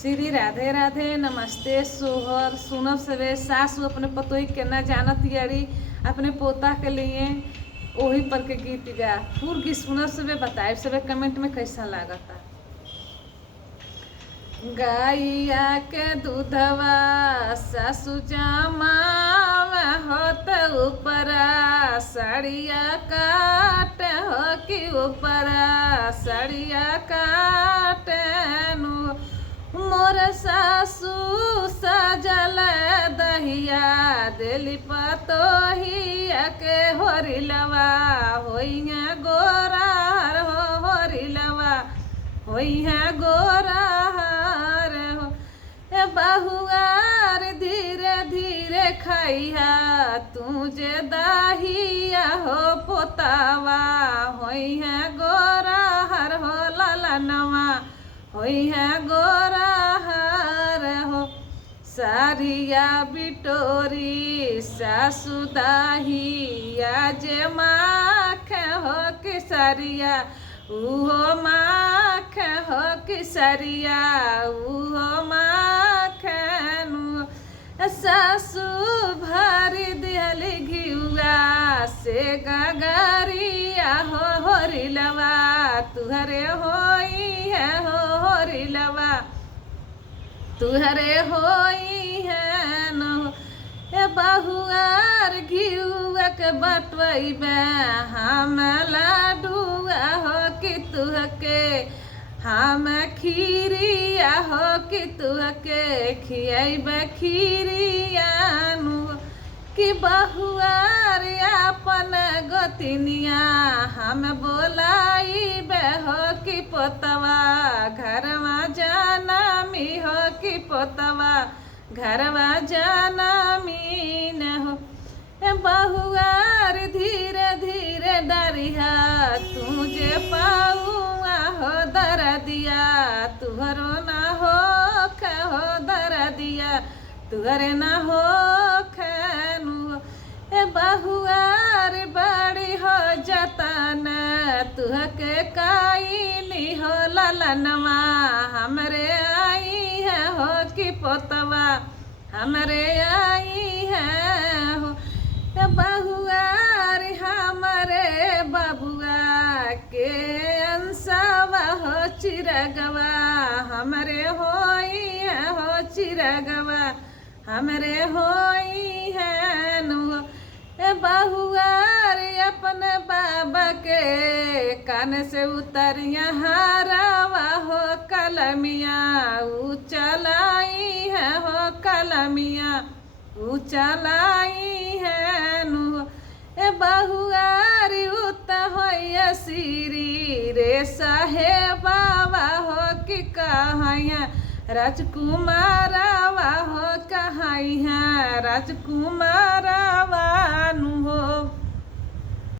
श्री राधे राधे। नमस्ते सोहर सुनब सवे सासू अपने पतोही के ना जानत यारी अपने पोता के लिए वही पर के गीत गा पूर गीत सुनब सवे बताए सवे कमेंट में कैसा लागता। गाइया के दूधवा सासू जमावा होत ऊपरा साड़िया काट हो कि ऊपरा साड़िया काट मोर सासू सजल दहिया दिली पतोहिया के होरिलवा होइया गोरा होरिलवा होइया गोरा हो ए बहुआर धीरे धीरे खाइया तुझे दाहिया हो पोतावा होइया गोरा हो ललनवा होइया गोरा हो सारिया बिटोरी सासू दाहिया जे माख हो कि सारिया उहो माख हो कि सारिया उहो माखनु सासू भारी दिहली घिउआ से गगरिया हो होरिलवा तुहरे होई है हो होरिलवा तुहरे होई है न ए बहुआर घिउआ के बटवैबे हम लाडुआ हो कि तुहके हम खीरिया हो कि तुहके खियाइबे खीरियानु कि बहुआर अपन गोतिनिया हम बोलाइबे हो कि पोतवा घरवा जाना मी हो कि पोतवा घरवा जाना मीन हो ए बहुआर धीरे धीरे डरिया तुझे पाऊआ हो दर दिया तुहरो ना हो हो दर दिया तुहरे ना हो खैनु ए बहुआर बड़ी हो जतन तुहके काइली हो ललनवा हमरे आई है हो कि पोतवा हमरे आई है हो ए बहुआर हमरे बबुआ के अंसावा हो चिरगवा हमरे होई है हो चिरगवा हमरे होई है नु ए बहुआर अपने बाबा के कान से उतरिया हारावा हो कलमिया ऊ चलाई है हो कलमिया ऊ चलाई है नु ए बहुआर उत होइया सीरी रे साहेबावा हो कि कहाइया राजकुमारावा हो कहाइया राजकुमारावा नु हो।